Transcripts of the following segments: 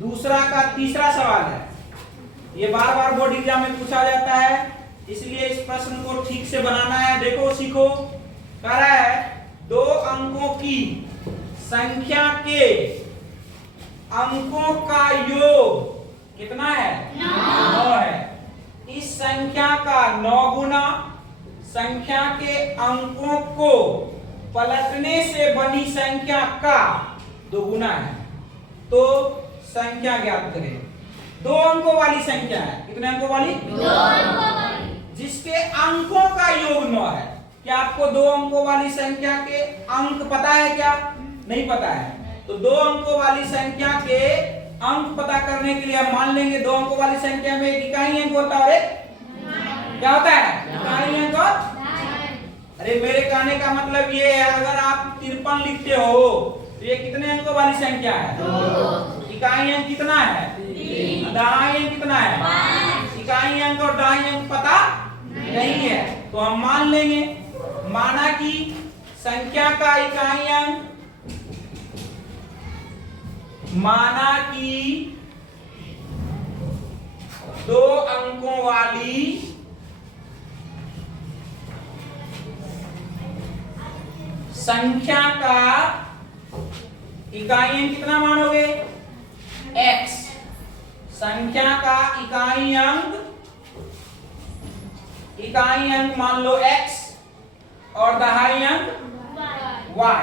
दूसरा का तीसरा सवाल है। ये बार बार बोर्ड एग्जाम में पूछा जाता है, इसलिए इस प्रश्न को ठीक से बनाना है। देखो सीखो, कह रहा है 2 अंकों की संख्या के अंकों का योग कितना है? 9 है। इस संख्या का 9 गुना संख्या के अंकों को पलटने से बनी संख्या का 2 गुना है। तो संख्या ज्ञात करें। 2 अंकों वाली संख्या है। कितने अंकों वाली? 2 अंकों वाली। जिसके अंकों का योग 9 है। क्या आपको 2 अंकों वाली संख्या के अंक पता है क्या? नहीं पता है। तो 2 अंकों वाली संख्या के अंक पता करने के लिए हम मान लेंगे 2 अंकों वाली संख्या में एक इकाई अंक होता है और एक क्या होता है? इकाई अंक। अरे मेरे कहने का मतलब ये है, अगर आप 53 लिखते हो तो ये कितने अंकों वाली संख्या है? 2। इकाई अंक कितना है? 3। दहाई अंक कितना है? 5। इकाई अंक और दहाई अंक पता नहीं है, तो हम मान लेंगे। माना कि संख्या का इकाई अंक, माना कि 2 अंकों वाली संख्या का इकाई अंक कितना मानोगे? x। संख्या का इकाई अंक मान लो x और दहाई अंक y।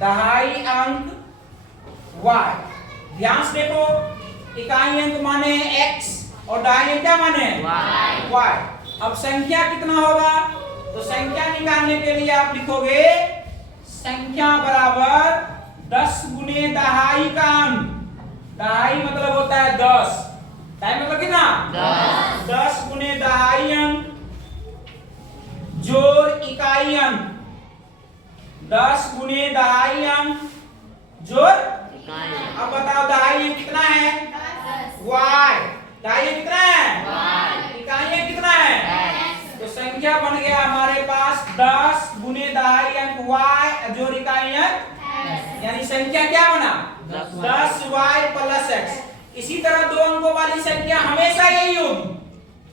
दहाई अंक y। ध्यान से देखो, इकाई अंक माने x और दहाई अंक क्या माने? y। अब संख्या कितना होगा? तो संख्या निकालने के लिए आप लिखोगे संख्या बराबर 10 गुने दहाई का अंक। दहाई मतलब होता है 10। दहाई मतलब कितना? 10 गुने दहाई अंक जोड़ इकाई अंक। 10 गुने दहाई अंक जोड़। अब बताओ दहाई अंक कितना है? y। दहाई अंक कितना है? इकाई अंक कितना है? तो संख्या बन गया हमारे पास 10 गुने दहाई अंक y जोड़ इकाई अंक, यानी संख्या क्या बना? 10y plus x। इसी तरह 2 अंकों वाली संख्या हमेशा यही होगी,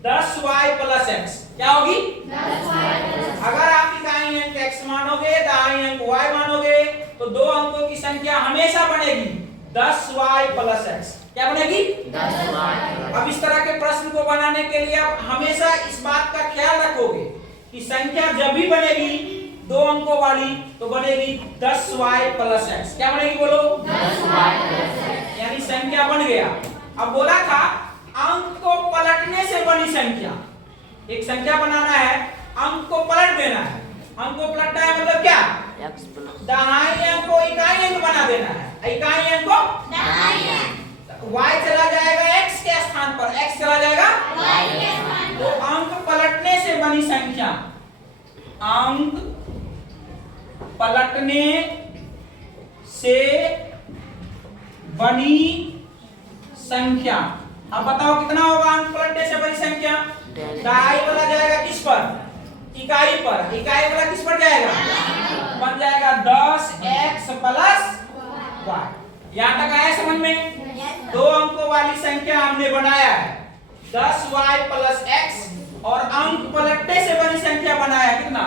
10y प्लस x। क्या होगी? 10y। अगर आप इकाई अंक x मानोगे, दहाई अंक y मानोगे, तो 2 अंकों की संख्या हमेशा बनेगी 10y प्लस x। क्या बनेगी? 10y। अब इस तरह के प्रश्न को बनाने के लिए आप हमेशा इस बात का ख्याल रखोगे कि संख्या जब भी बनेगी 2 अंकों वाली तो बनेगी 10y प्लस x। क्या बनेगी बोलो? 10y plus x। यानी संख्या बन गया। अब बोला था अंक को पलटने से बनी संख्या। एक संख्या बनाना है, अंक को पलट देना है। अंक को पलटना है मतलब क्या? दहाई अंक को इकाई अंक बना देना है, इकाई अंक को दहाई अंक। y चला जाएगा x के स्थान पर, x चला जाएगा y के स्थान तो अंक पलटने से बनी संख्या, अंक पलटने से बनी संख्या। अब बताओ कितना होगा अंक पलटने से बनी संख्या? दहाई वाला जाएगा किस पर? इकाई पर। इकाई वाला किस पर जाएगा? बन जाएगा 10x प्लस y। यहां तक आया समझ में? 2 अंकों वाली संख्या हमने बनाया है 10y प्लस x, और अंक पलटने से बनी संख्या बनाया कितना?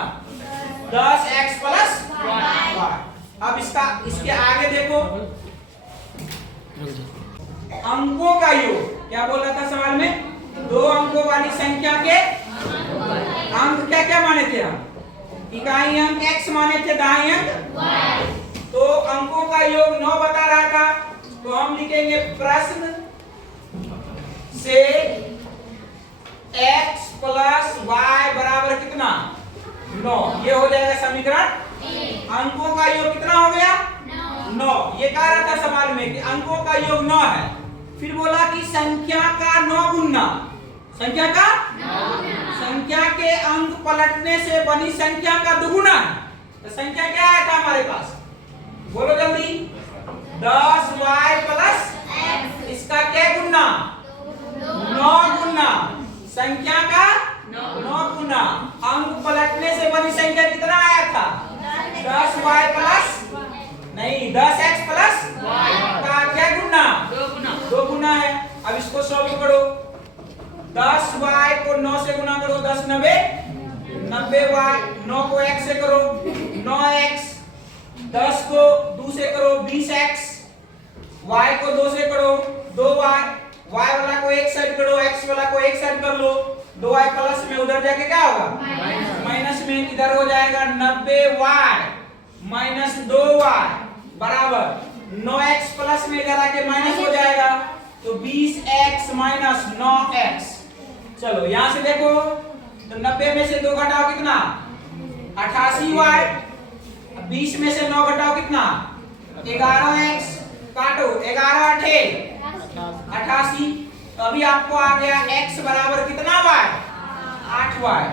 10x plus y। अब इसके आगे देखो, अंकों का योग। क्या बोल रहा था सवाल में? 2 अंकों वाली संख्या के अंक क्या क्या माने थे हम? इकाई अंक x माने थे, दहाई अंक y। तो अंकों का योग 9 बता रहा था, तो हम लिखेंगे प्रश्न से x प्लस y बराबर कितना? 9। ये हो जाएगा समीकरण। अंकों का योग कितना हो गया? 9। ये कह रहा था सवाल में कि अंकों का योग 9 है। फिर बोला कि संख्या का 9 गुना, संख्या का संख्या के अंक पलटने से बनी संख्या का दुगुना है। तो संख्या क्या आया था हमारे पास? बोलो जल्दी। 10y plus x। इसका क्या गुना? 9 गुना। संख्या का 9 गुना। अंक पलटने से बनी संख्या कितना आया था? 10y प्लस नहीं 10x प्लस का क्या गुना? 90 90y, 9 को x से करो 9x, 10 को 2 से करो 20x, y को 2 से करो 2y, y वाला को एक साइड करो, x वाला को एक साइड कर लो, 2y प्लस में उधर जाके क्या होगा माइनस में, इधर हो जाएगा 90y माइनस 2y बराबर 9x प्लस में इधर आके माइनस हो जाएगा तो 20x माइनस 9x। चलो यहां से देखो तो 90 में से 2 घटाओ कितना 88y, 20 में से 9 घटाओ कितना 11x, काटो 11 8 88। तो अभी आपको आ गया x बराबर कितना y 8y,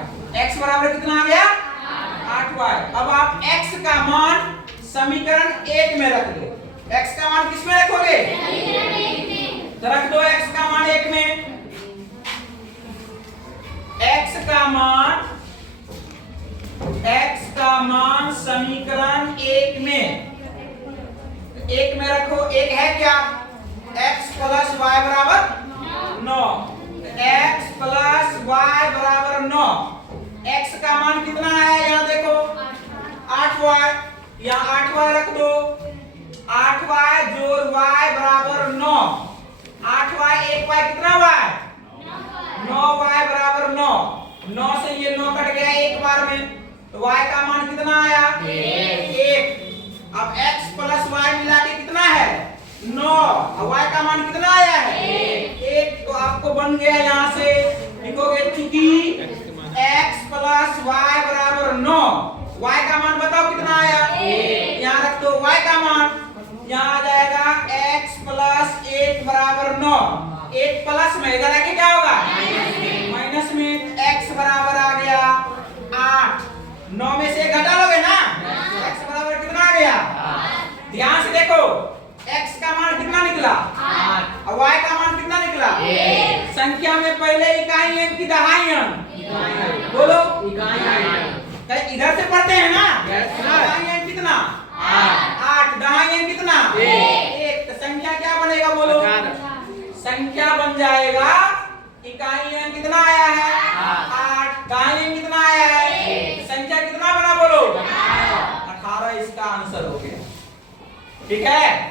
x बराबर कितना आ गया 8y। अब आप x का मान समीकरण 1 में रख दो। x का मान किस में रखोगे तो रख दो x का मान 1 में, x का मान समीकरण 1 में, 1 में रखो। 1 है क्या x प्लस y बराबर 9, x प्लस y बराबर 9। x का मान कितना है यहाँ देखो 8y, यहाँ 8y रख दो, 8y जोड़ y बराबर 9, 8y 1y कितना y 9y बराबर 9, 9 से ये 9 कट गया एक बार में तो y का मान कितना आया 1। अब x प्लस y मिला के कितना है 9, अब y का मान कितना आया है 1। तो आपको बन गया यहाँ से लिखोगे चूंकि x प्लस y बराबर 9, y का मान बताओ कितना आया 1, यहाँ रख दो y का मान, यहाँ आ जाएगा x प्लस 1 बराबर 9, 1 प्लस में इधर आके क्या होगा माइनस में, x बराबर आ गया 8, 9 में से घटा लोगे ना x बराबर कितना आ गया। ध्यान से देखो x का मान कितना निकला 8 और y का मान कितना निकला 1। संख्या में पहले इकाई अंक की दहाई अंक बोलो इकाई इधर से पढ़ते हैं ना, दहाई अंक कितना 8, दहाई अंक कितना 1। तो संख्या क्या बनेगा बोलो, संख्या बन जाएगा इकाई अंक कितना आया है 8, दहाई अंक कितना आया है, संख्या कितना बना बोलो 18। इसका आंसर हो गया। ठीक है।